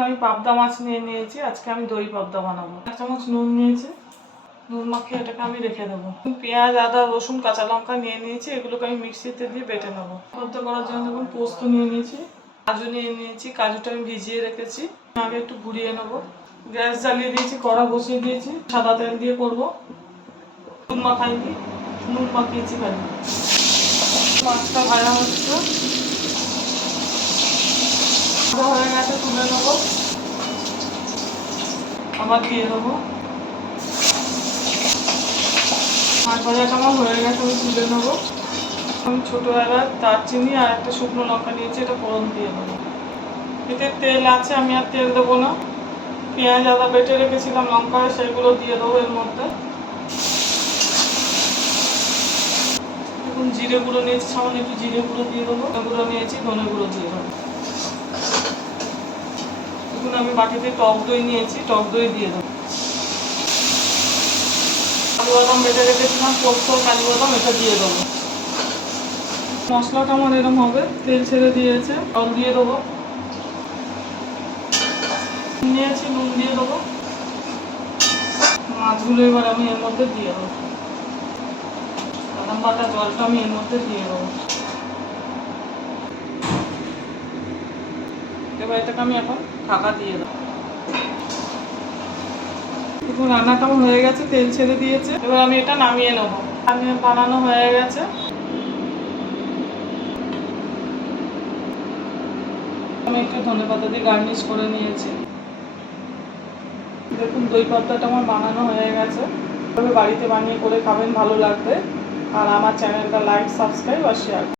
আমি পাবদা মাছ নিয়ে নিয়েছি, আজকে আমি দই পাবদা বানাবো। 1 চামচ নুন নিয়েছি, নুন মাখিয়ে এটাকে আমি রেখে দেবো। পেঁয়াজ, আদা, রসুন, কাঁচা লঙ্কা নিয়ে নিয়েছি, এগুলোকে আমি মিক্সিতে দিয়ে বেটে নেবো। পাবদা করার জন্য দেখুন পোস্ত নিয়ে নিয়েছি, কাজু নিয়ে নিয়েছি, কাজুটা আমি ভিজিয়ে রেখেছি, আগে একটু গুঁড়িয়ে নেবো। গ্যাস জ্বালিয়ে দিয়েছি, কড়া বসিয়ে দিয়েছি, সাদা তেল দিয়ে করবো। নুন মাখাইনি, নুন মাখিয়েছি খালি। মাছটা ভাজা হচ্ছে, হয়ে গেছে, তুলে নেবো, আবার দিয়ে দেবো। মাছ ভাজাটা আমার হয়ে গেছে, আমি তুলে নেবো। আমি ছোটো এলাচ, দারচিনি আর একটা শুকনো লঙ্কা নিয়েছি, এটা ফোড়ন দিয়ে দেবো। এতে তেল আছে, আমি আর তেল দেবো না। পেঁয়াজ, আদা বেটে রেখেছিলাম লঙ্কা, সেগুলো দিয়ে দেবো এর মধ্যে। এখন জিরে গুঁড়ো নিয়েছি, সামান্য একটু জিরে গুঁড়ো দিয়ে দেবো, গুঁড়ো নিয়েছি, ধনে গুঁড়ো দিয়ে দেবো। এখন আমি বাটিতে টক দই নিয়েছি, টক দই দিয়ে দেবো। কাজু বাদাম বেটে রেখেছিলাম, পোস্ত, কাজু বাদাম, এটা দিয়ে দেবো। মশলাটা আমার এরকম হবে, তেল ছেড়ে দিয়েছে, জল দিয়ে দেবো, নিয়েছি, নুন দিয়ে দেবো। মাছগুলো এবার আমি এর মধ্যে দিয়ে দেবো, বাদাম বাটা জলটা আমি এর মধ্যে দিয়ে দেবো। এবার এটাকে আমি এখন ঢাকা দিয়ে দেবো। দেখুন রান্নাটা আমার হয়ে গেছে, তেল ছেড়ে দিয়েছে, এবার আমি এটা নামিয়ে নেবো। বানানো হয়ে গেছে। আমি একটু ধনেপাতা দিয়ে গার্নিশ করে নিয়েছি। দেখুন দই পাবদাটা আমার বানানো হয়ে গেছে। তবে বাড়িতে বানিয়ে করে খাবেন, ভালো লাগবে। আর আমার চ্যানেলটা লাইক, সাবস্ক্রাইব আর শেয়ার।